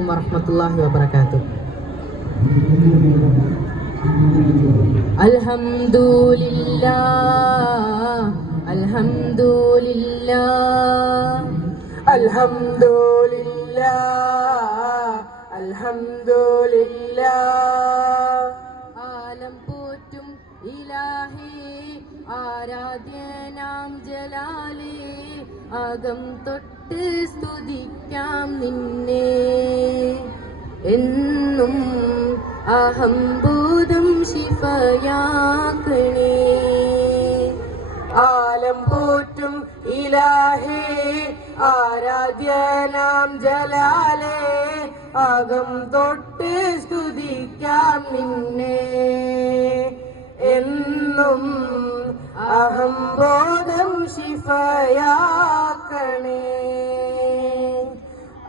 അലൈക്കും വറഹ്മത്തുള്ളാഹി വബറകാതുഹു അൽഹംദുലില്ലാ അൽഹംദുലില്ലാ അൽഹംദുലില്ലാ അൽഹംദുലില്ലാഹ് ആലം പോറ്റും ഇലാഹി ആരാധ്യനാം ജലാലി അകം തൊട്ട് സ്തുതിക്കാം നിന്നെ. എന്നും അഹംബോധം ശിഫയാക്കണേ. ആലം പോറ്റും ഇലാഹേ ആരാധ്യനാം ജലാലേ. അകം തൊട്ട് സ്തുതിക്കാം നിന്നെ. എന്നും അഹംബോധം ശിഫയാക്കണേ.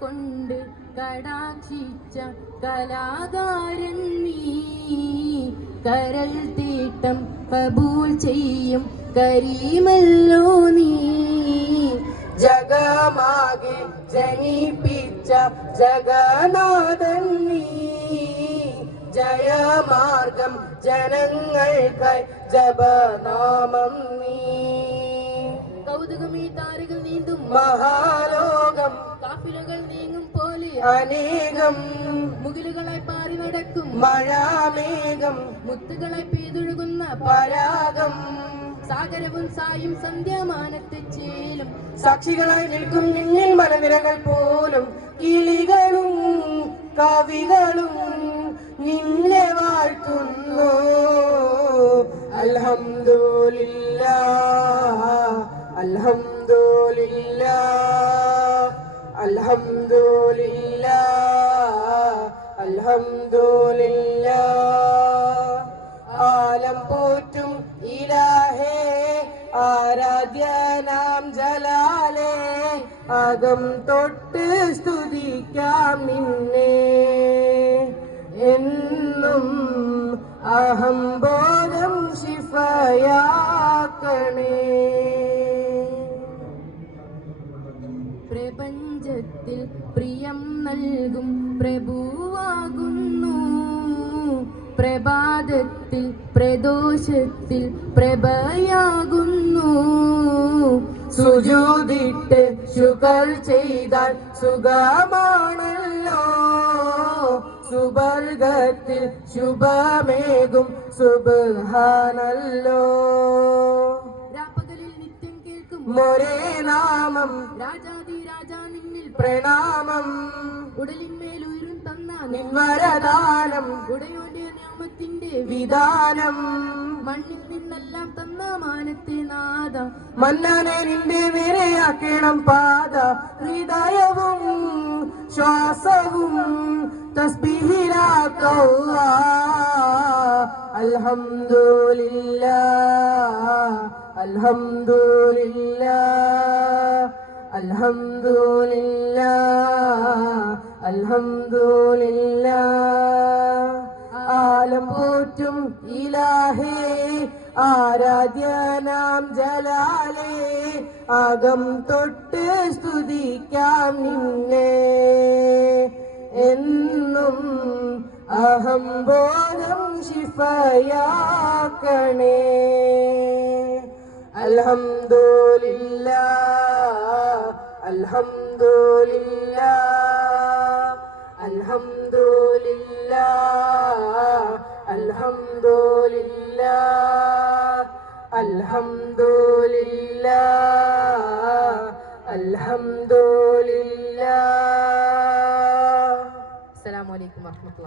കൊണ്ട് കടാക്ഷിച്ച കലാകാരൻ നീ. കരൽ തീട്ടം കബൂൽ ചെയ്യും കരീമല്ലോ നീ. ജഗമാകെ ജനിപ്പിച്ച ജഗനാഥൻ നീ. ജയമാർഗം ജനങ്ങൾക്കായി ജപനാമം നീ. കൗതുകമീ താരകൾ നീന്തും. മഹാലോകം കാഫിലകൾ നീങ്ങും പോലെ അനേകം മുകിലുകളായി പാറി നടക്കും. മഴാമേഘം മുത്തുകളായി പെയ്തൊഴുകുന്ന പരാഗം സാഗരവും സായും സന്ധ്യാമാനത്തെ ചേലും. സാക്ഷികളായി നിൽക്കും നിന്നിൽ മലനിരകൾ പോലും. കിളികളും കവികളും നിന്നെ വാഴ്ത്തുന്നു. അൽഹംദുലില്ലാ അൽഹംദുലില്ലാ അൽഹംദുലില്ലാ അൽഹംദുലില്ലാ ആലം പോറ്റും ഇലാഹേ ആരാധ്യനാം ജലാലേ. അകം തൊട്ട് സ്തുതിക്കാം നിന്നെ. എന്നും അഹംബോധം ശിഫയാക്കണേ. പ്രപഞ്ചത്തിൽ പ്രിയം നൽകും പ്രഭുവാകുന്നു. പ്രഭാതത്തിൽ പ്രദോഷത്തിൽ പ്രഭയാകുന്നു. സുജൂതിട്ട് ശുകർ ചെയ്താൽ സുഖമാണല്ലോ. സുബർഗത്തിൽ ശുഭമേകും സുബഹാനല്ലോ. രാപ്പകലിൽ നിത്യം കേൾക്കും മോരേ നാമം രാജാതി രാജാ പ്രണാമം. ഉടലിന്മേൽ ഉയരും തന്ന നിൻവരദാനം. ഉടയോന്റെ നിയമത്തിന്റെ വിധാനം. മണ്ണിൽ നിന്നെല്ലാം തന്ന മാനത്തെ നാദ. മന്നനെ നിന്റെ വിരയാക്കണം പാത. ഹൃദയവും ശ്വാസവും തസ്ബീഹിലാക്കൗവ. അൽഹംദുലില്ലാ അൽഹംദുലില്ലാ. അൽഹംദുലില്ലാ അൽഹംദുലില്ലാ ആലം പോറ്റും ഇലാഹേ ആരാധ്യനാം ജലാലേ. അകം തൊട്ട് സ്തുതിക്കാം നിന്നെ. എന്നും അഹംബോധം ശിഫയാക്കണേ. الحمد لله الحمد لله الحمد لله الحمد لله الحمد لله الحمد لله. السلام عليكم ورحمة الله.